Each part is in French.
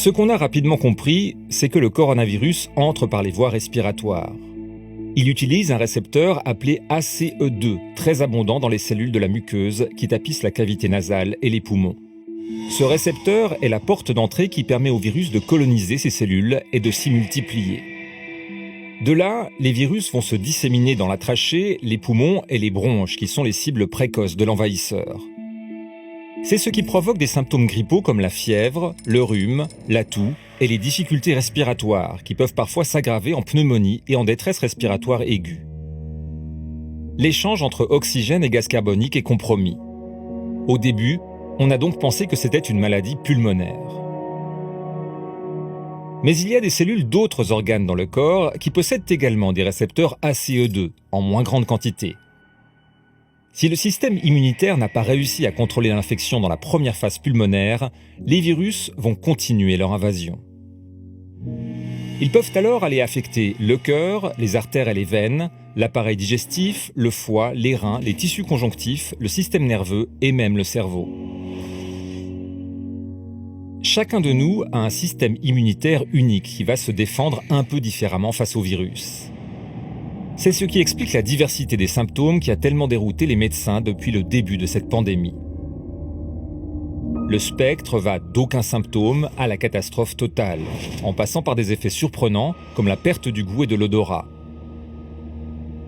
Ce qu'on a rapidement compris, c'est que le coronavirus entre par les voies respiratoires. Il utilise un récepteur appelé ACE2, très abondant dans les cellules de la muqueuse qui tapissent la cavité nasale et les poumons. Ce récepteur est la porte d'entrée qui permet au virus de coloniser ces cellules et de s'y multiplier. De là, les virus vont se disséminer dans la trachée, les poumons et les bronches qui sont les cibles précoces de l'envahisseur. C'est ce qui provoque des symptômes grippaux comme la fièvre, le rhume, la toux et les difficultés respiratoires qui peuvent parfois s'aggraver en pneumonie et en détresse respiratoire aiguë. L'échange entre oxygène et gaz carbonique est compromis. Au début, on a donc pensé que c'était une maladie pulmonaire. Mais il y a des cellules d'autres organes dans le corps qui possèdent également des récepteurs ACE2 en moins grande quantité. Si le système immunitaire n'a pas réussi à contrôler l'infection dans la première phase pulmonaire, les virus vont continuer leur invasion. Ils peuvent alors aller affecter le cœur, les artères et les veines, l'appareil digestif, le foie, les reins, les tissus conjonctifs, le système nerveux et même le cerveau. Chacun de nous a un système immunitaire unique qui va se défendre un peu différemment face au virus. C'est ce qui explique la diversité des symptômes qui a tellement dérouté les médecins depuis le début de cette pandémie. Le spectre va d'aucun symptôme à la catastrophe totale, en passant par des effets surprenants comme la perte du goût et de l'odorat.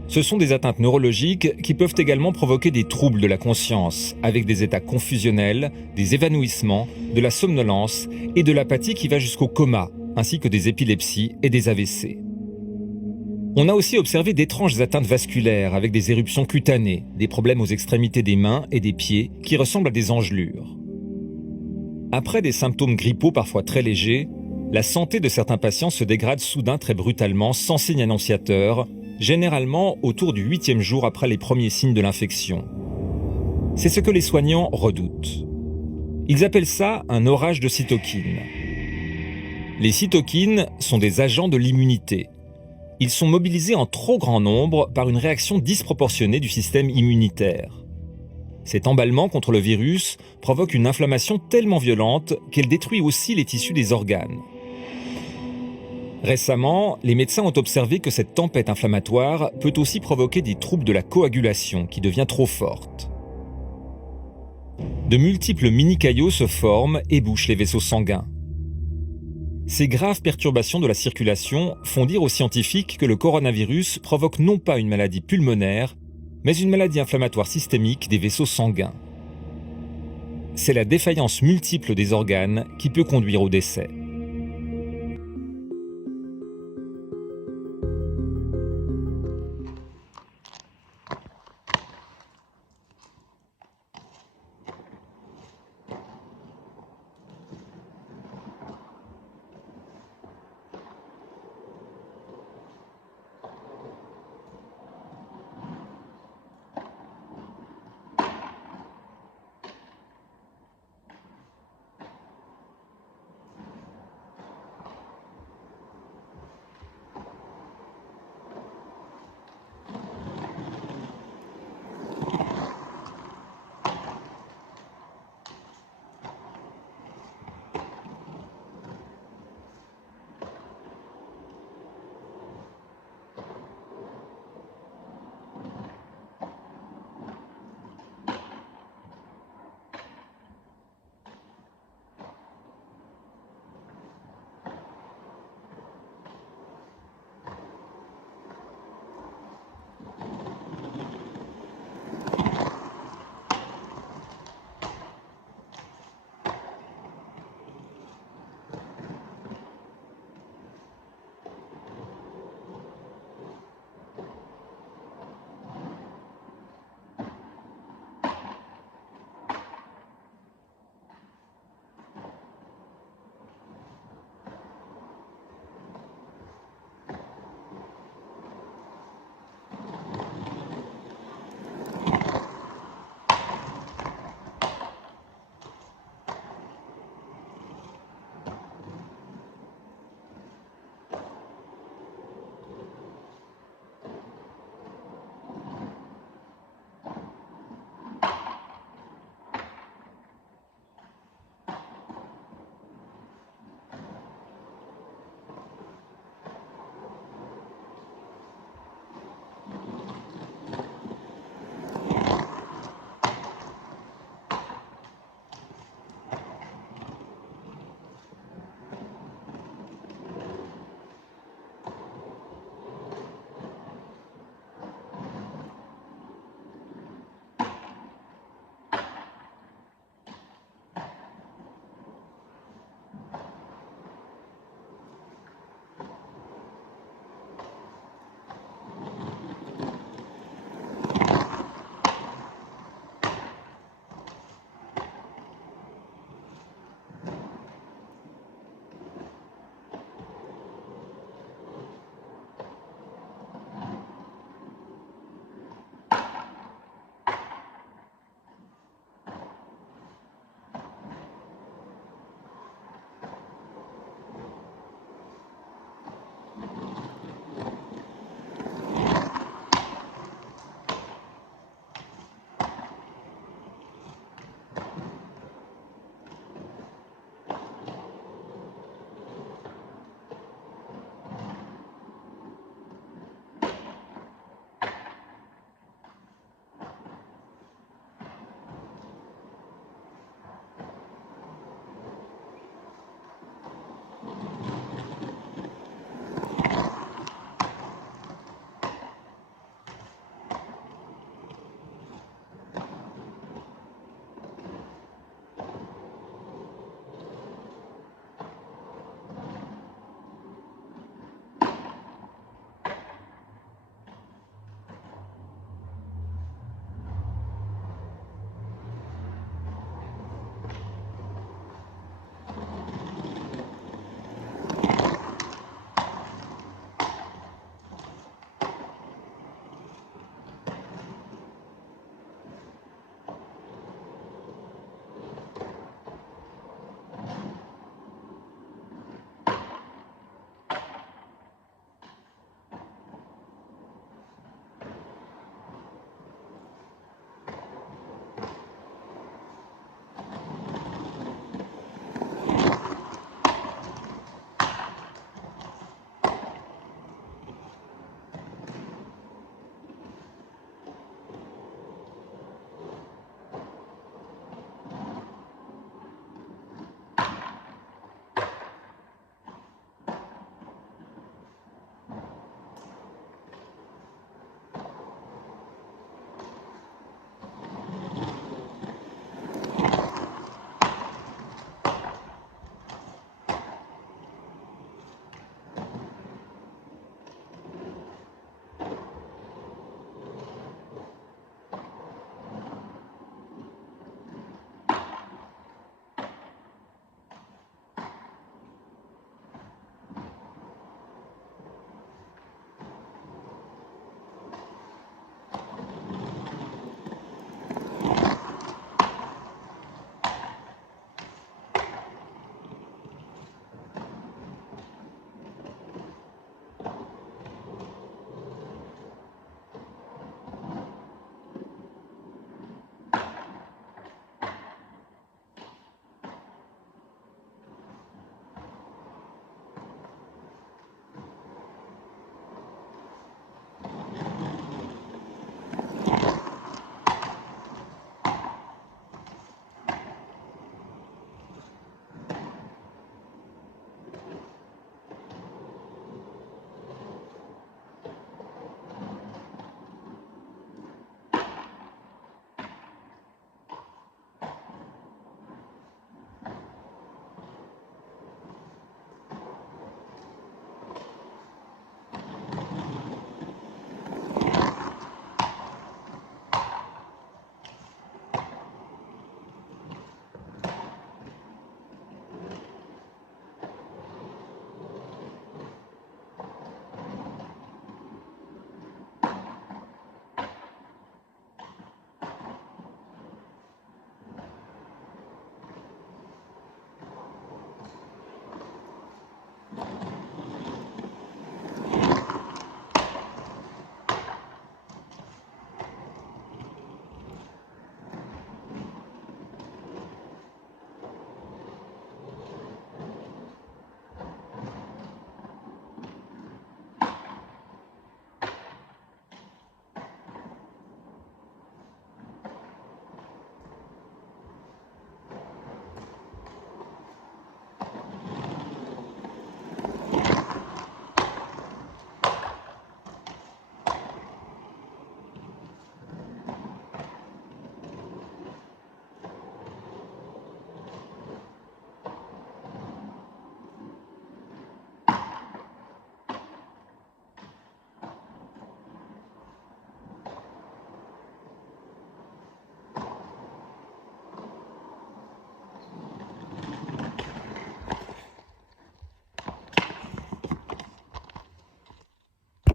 Ce sont des atteintes neurologiques qui peuvent également provoquer des troubles de la conscience, avec des états confusionnels, des évanouissements, de la somnolence et de l'apathie qui va jusqu'au coma, ainsi que des épilepsies et des AVC. On a aussi observé d'étranges atteintes vasculaires avec des éruptions cutanées, des problèmes aux extrémités des mains et des pieds qui ressemblent à des engelures. Après des symptômes grippaux parfois très légers, la santé de certains patients se dégrade soudain très brutalement sans signe annonciateur, généralement autour du 8e jour après les premiers signes de l'infection. C'est ce que les soignants redoutent. Ils appellent ça un orage de cytokines. Les cytokines sont des agents de l'immunité. Ils sont mobilisés en trop grand nombre par une réaction disproportionnée du système immunitaire. Cet emballement contre le virus provoque une inflammation tellement violente qu'elle détruit aussi les tissus des organes. Récemment, les médecins ont observé que cette tempête inflammatoire peut aussi provoquer des troubles de la coagulation qui devient trop forte. De multiples mini-caillots se forment et bouchent les vaisseaux sanguins. Ces graves perturbations de la circulation font dire aux scientifiques que le coronavirus provoque non pas une maladie pulmonaire, mais une maladie inflammatoire systémique des vaisseaux sanguins. C'est la défaillance multiple des organes qui peut conduire au décès.